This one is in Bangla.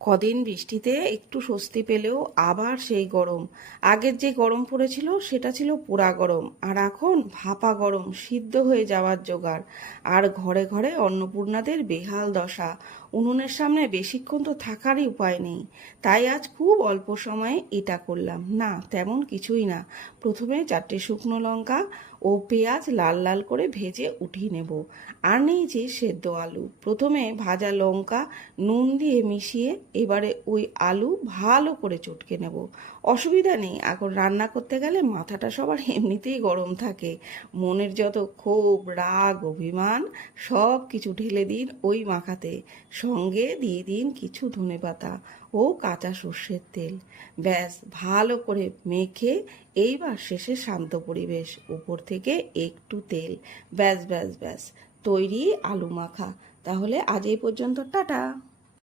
কদিন বৃষ্টিতে একটু স্বস্তি পেলেও আবার সেই গরম। আগের যে গরম পড়েছিল সেটা ছিল পোড়া গরম, আর এখন ভাপা গরম, সিদ্ধ হয়ে যাওয়ার জোগাড়। আর ঘরে ঘরে অন্নপূর্ণাদের বেহাল দশা। উনুনের সামনে বেশিক্ষণ তো থাকারই উপায় নেই। তাই আজ খুব অল্প সময়ে এটা করলাম না, তেমন কিছুই না। প্রথমে 4টে শুকনো লঙ্কা ও পেঁয়াজ লাল লাল করে ভেজে উঠিয়ে নেব। আর নিয়েছি সেদ্ধ আলু। প্রথমে ভাজা লঙ্কা নুন দিয়ে মিশিয়ে এবারে ওই আলু ভালো করে চটকে নেব। অসুবিধা নেই, এখন রান্না করতে গেলে মাথাটা সবার এমনিতেই গরম থাকে। মনের যত ক্ষোভ, রাগ, অভিমান সব কিছু ঢেলে দিন ওই মাখাতে। সঙ্গে দিয়ে দিন কিছু ধনেপাতা ও কাঁচা সর্ষের তেল। ব্যাস, ভালো করে মেখে এইবার শেষে শান্ত পরিবেশ, উপর থেকে একটু তেল। ব্যাস ব্যাস ব্যাস, তৈরি আলু মাখা। তাহলে আজ এই পর্যন্ত, টাটা।